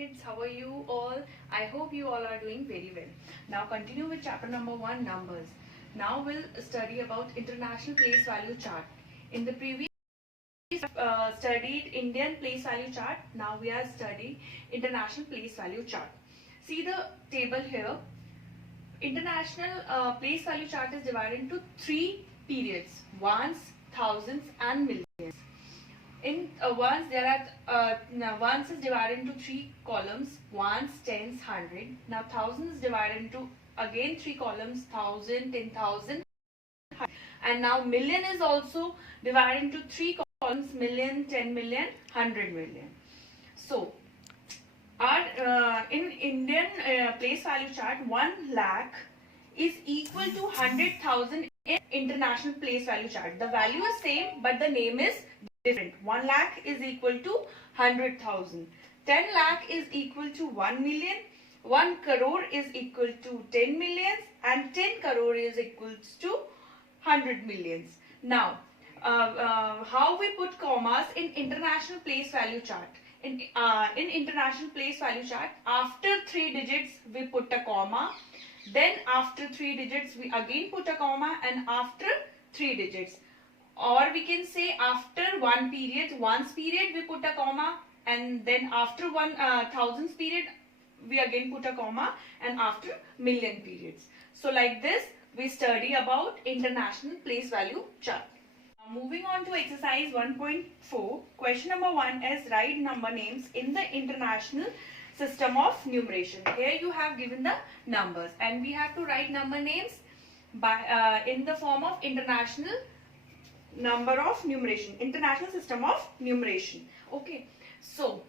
kids, how are you all? I hope you all are doing very well. Now continue with chapter number 1, numbers. Now we'll study about international place value chart. In the previous studied Indian place value chart. Now we are studying international place value chart. See the table here. International place value chart is divided into 3 periods: ones, thousands and millions. In ones, there are ones is divided into 3 columns: ones, tens, hundred. Now thousands is divided into again 3 columns: thousand, 10,000, and now million is also divided into 3 columns: million, 10 million, 100 million. So our in Indian place value chart, 1 lakh is equal to 100,000 in international place value chart. The value is same, but the name is different. 1 lakh is equal to 100,000. 10 lakh is equal to 1 million. 1 crore is equal to 10 millions, and 10 crore is equal to 100 millions. Now, how we put commas in international place value chart? In international place value chart, after 3 digits we put a comma, then after 3 digits we again put a comma, and after 3 digits, or we can say after one period, ones period we put a comma, and then after one thousands period we again put a comma, and after million periods. So like this we study about international place value chart. Moving on to exercise 1.4, question number 1 is write number names in the international system of numeration. Here you have given the numbers, and we have to write number names by in the form of international number of numeration, international system of numeration. Okay, so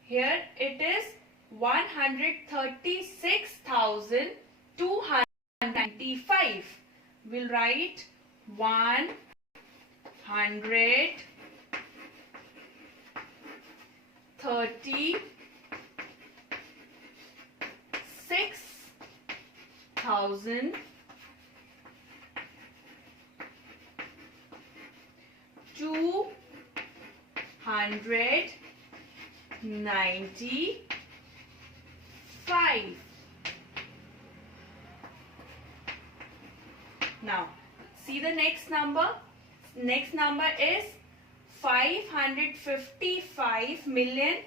here it is 136,295. We'll write 136,295. Now see the next number. Next number is 555 million.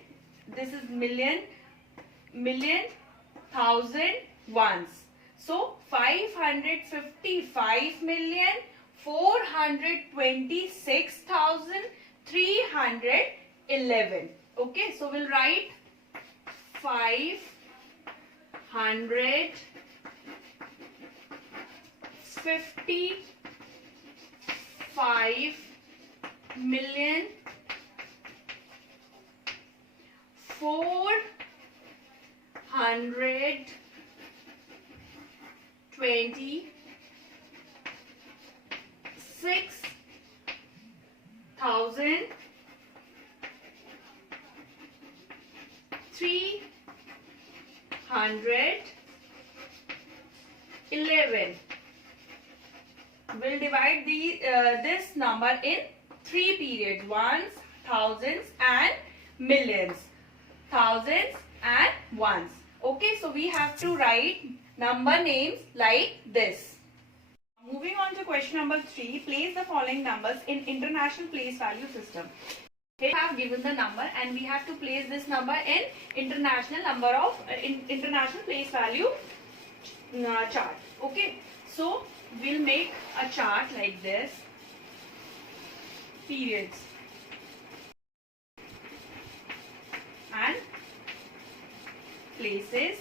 This is million, thousand, ones. So 555,426,311. Okay, so we'll write 555 million 426,311. We'll divide this number in 3 periods: ones, thousands and millions. Thousands and ones. Okay, so we have to write number names like this. Moving on to question number 3, place the following numbers in international place value system. They have given the number, and we have to place this number in international number of international place value chart. Okay, so we'll make a chart like this. Periods and places.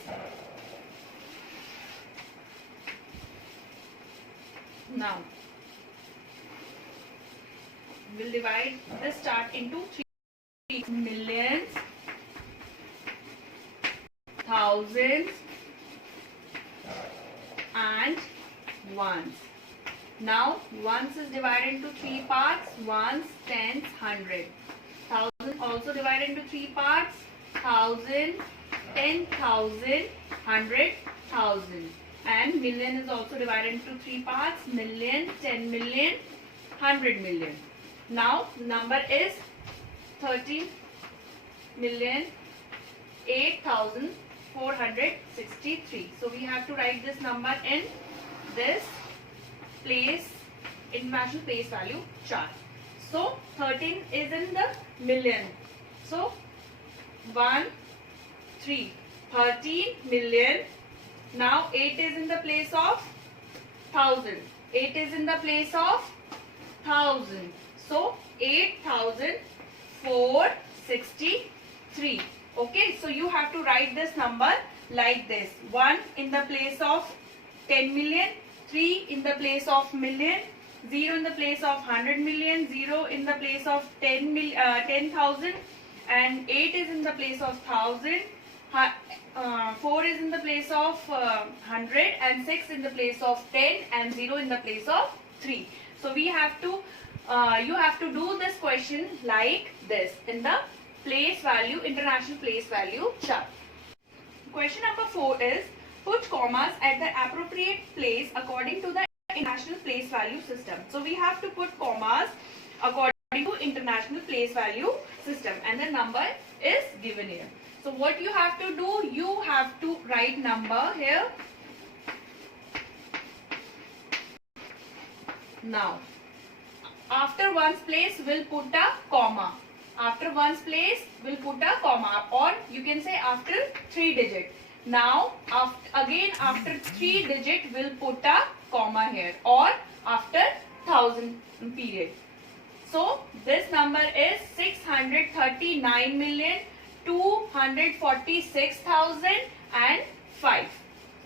Now we'll divide this chart into 3: millions, thousands and ones. Now ones is divided into 3 parts: ones, tens, hundred. Thousand also divided into 3 parts: thousand, 10,000, 100,000. And million is also divided into 3 parts: million, 10 million, 100 million. Now the number is 13 million 8,000 6,463. So we have to write this number in this international place value chart. So 13 is in the million. So 1, 3, 13 million. Now 8 is in the place of 1000. 8 is in the place of 1000. So 8,463. Okay, so you have to write this number like this. 1 in the place of 10 million, 3 in the place of million, 0 in the place of 100 million, 0 in the place of 10,000, and 8 is in the place of 1000, 4 is in the place of 100, and 6 in the place of 10, and 0 in the place of 3. So we have to you have to do this question like this in the international place value chart. Question number 4 is, put commas at the appropriate place according to the international place value system. So we have to put commas according to international place value system, and the number is given here. So what you have to do, you have to write number here. Now after one's place we'll put a comma. After one's place we'll put a comma, or you can say after 3 digit. Now after 3 digit we'll put a comma here, or after 1000 period. So this number is 639,246,005.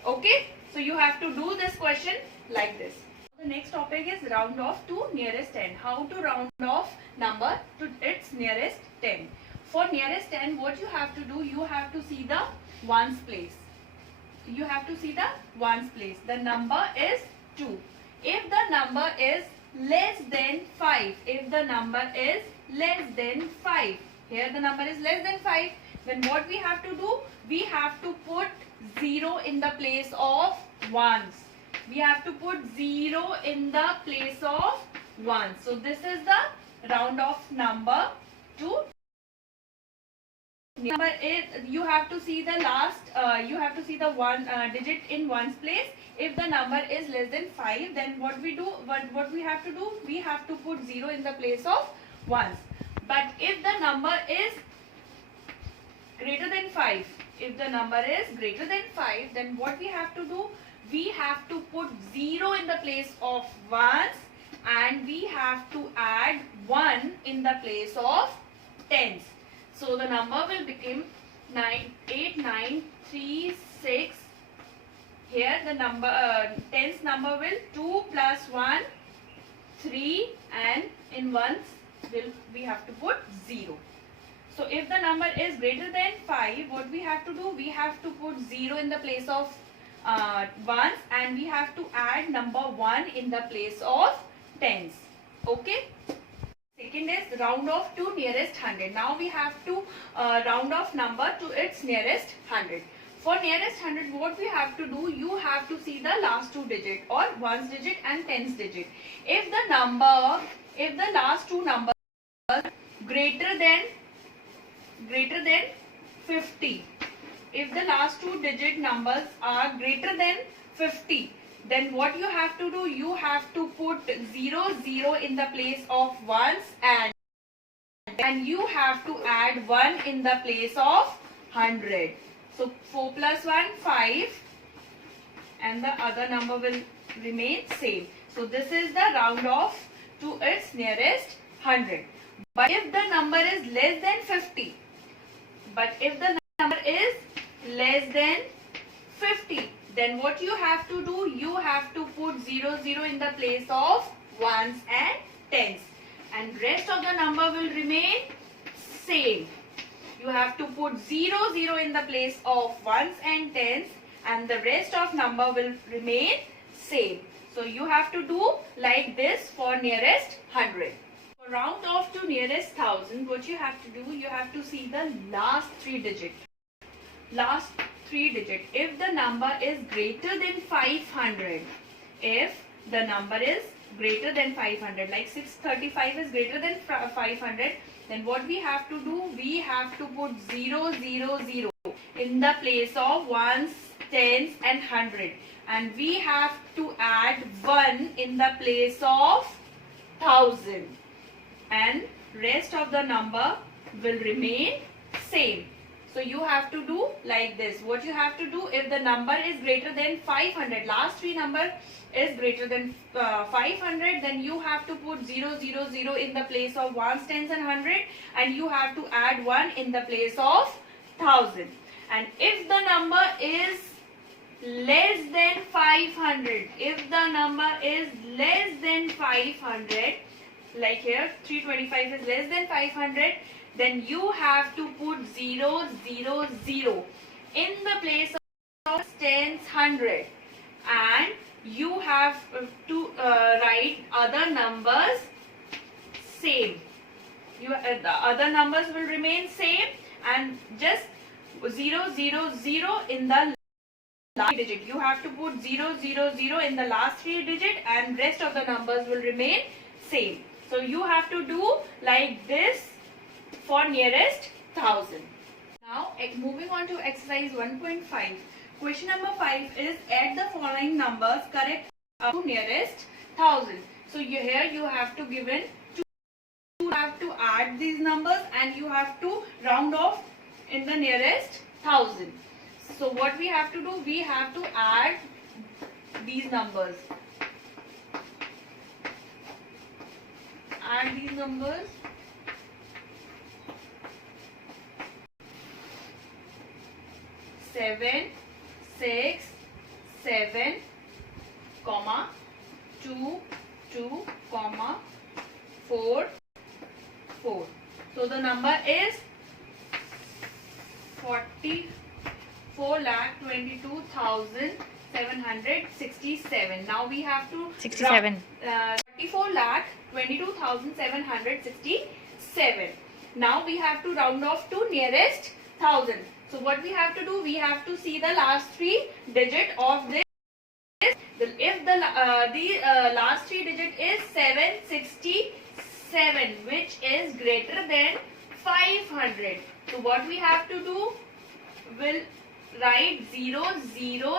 Okay, so you have to do this question like this. The next topic is round off to nearest 10. How to round off number to its nearest 10. For nearest 10, what you have to do, you have to see the ones place. You have to see the ones place. The number is 2. If the number is less than 5, if the number is less than 5, here the number is less than 5, then what we have to do, we have to put 0 in the place of ones. We have to put 0 in the place of 1. So this is the round off number to number is, you have to see the last you have to see the one digit in ones place. If the number is less than 5, then what we have to do, we have to put 0 in the place of ones. But if the number is greater than 5, if the number is greater than 5, then what we have to do, we have to put 0 in the place of ones, and we have to add 1 in the place of tens. So the number will become 8936. Here the number tens number will 2 plus 1 3, and in ones we have to put 0. So if the number is greater than 5, what we have to do, we have to put 0 in the place of ones, and we have to add number 1 in the place of tens. Okay. Second is round off to nearest 100. Now we have to round off number to its nearest 100. For nearest 100, what we have to do, you have to see the last 2 digit, or ones digit and tens digit. If the last 2 numbers greater than 50, if the last 2 digit numbers are greater than 50, then what you have to do, you have to put 0 in the place of ones, and you have to add 1 in the place of 100. So 4 plus 1, 5, and the other number will remain same. So this is the round off to its nearest 100. But if the number is less than 50, then what you have to do, you have to put 0 in the place of ones and tens, and rest of the number will remain same. You have to put 0 in the place of ones and tens, and the rest of number will remain same. So you have to do like this for nearest 100. For round off to nearest 1000, what you have to do, you have to see the last 3 digit. Last 3 digit. If the number is greater than 500, if the number is greater than 500, like 635 is greater than 500, then what we have to do, we have to put 0. If in the place of ones, tens and 100, and we have to add 1 in the place of 1000, and rest of the number will remain same. So you have to do like this. What you have to do, if the number is greater than 500, last three number is greater than 500, then you have to put 0, 0, 0 in the place of ones, tens and 100, and you have to add 1 in the place of 1000. And if the number is less than 500, if the number is less than 500, like here 325 is less than 500, then you have to put 0, 0, 0 in the place of tens, 100, and you have to write other numbers same. The other numbers will remain same, and just 0, 0, 0 in the last digit. You have to put 0, 0, 0 in the last three digit, and rest of the numbers will remain same. So you have to do like this for nearest 1000. Now moving on to exercise 1.5. Question number 5 is add the following numbers correct up to nearest 1000. So here you have to given you have to add these numbers and you have to round off in the nearest 1000. So what we have to do, we have to add these numbers. Add these numbers. 7, 6, 7, comma 2, 2, comma 4, 4. So the number is 44,22,767. Now we have to 67. 44,22,767. Now we have to round off to nearest 1000. So what we have to do, we have to see the last three digit of this. If the last three digit is 767, which is greater than 500. So what we have to do, we'll write 0, 0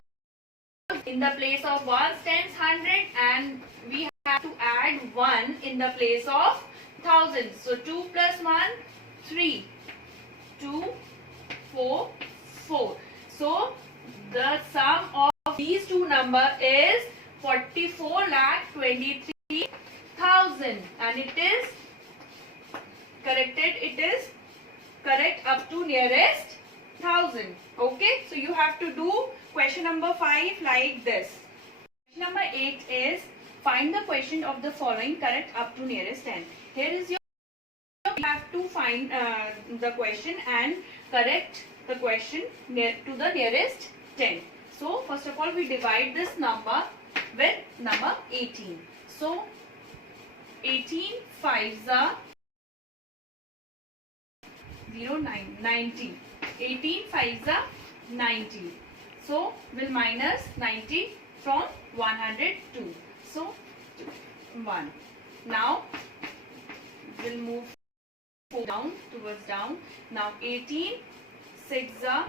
in the place of ones, tens, 100, and we have to add 1 in the place of 1000. So 2 plus 1, 3, 2, 4, 4. So the sum of these two number is 44,23,000, and it is corrected. It is correct up to nearest 1000. Okay, so you have to do question number 5 like this. Question number 8 is find the quotient of the following correct up to nearest 10. Here is your, you have to find the question and correct the question to the nearest 10. So first of all, we divide this number with number 18. So 18 5s are 0, 9, 90. 18 5s are 90. So we'll minus 90 from 102. So 1. Now we'll move down towards down. Now 18 6s are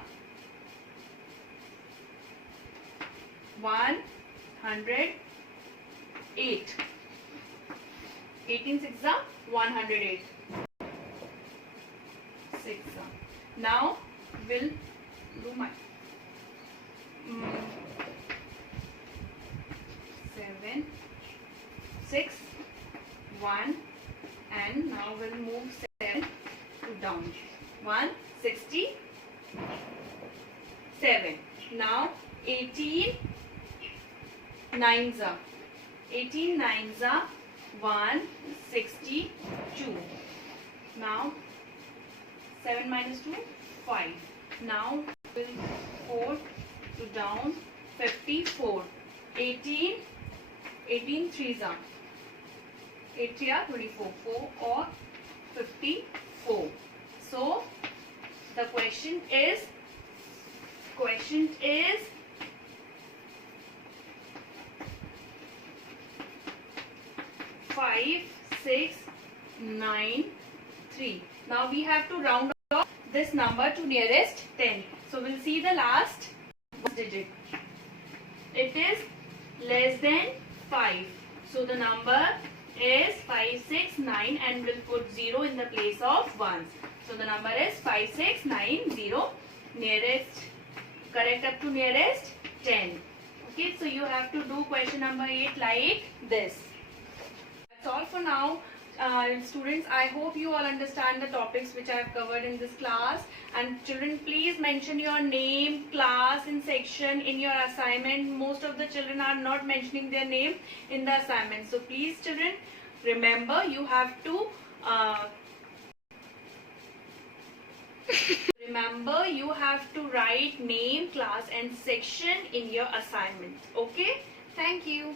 108. 18 6s are 108. 6. Now we'll do my 7, 6, 1, and now we'll move 7 to down. 167. Now 18 9s are 18 9s are 162. Now 7 minus 2 5. Now we'll 4 to down 54. 18 3s are 8 3 are 24. 4 or 54. So the question is 5 6 9 3. Now we have to round off this number to nearest 10. So we'll see the last digit. It is less than 5. So the number is 569 and we'll put 0 in the place of 1. So the number is 5690. Nearest, correct up to nearest 10. Okay, so you have to do question number 8 like this. That's all for now. Students, I hope you all understand the topics which I have covered in this class. And children, please mention your name, class and section in your assignment. Most of the children are not mentioning their name in the assignment. So please children, remember you have to write name, class and section in your assignment. Okay? Thank you.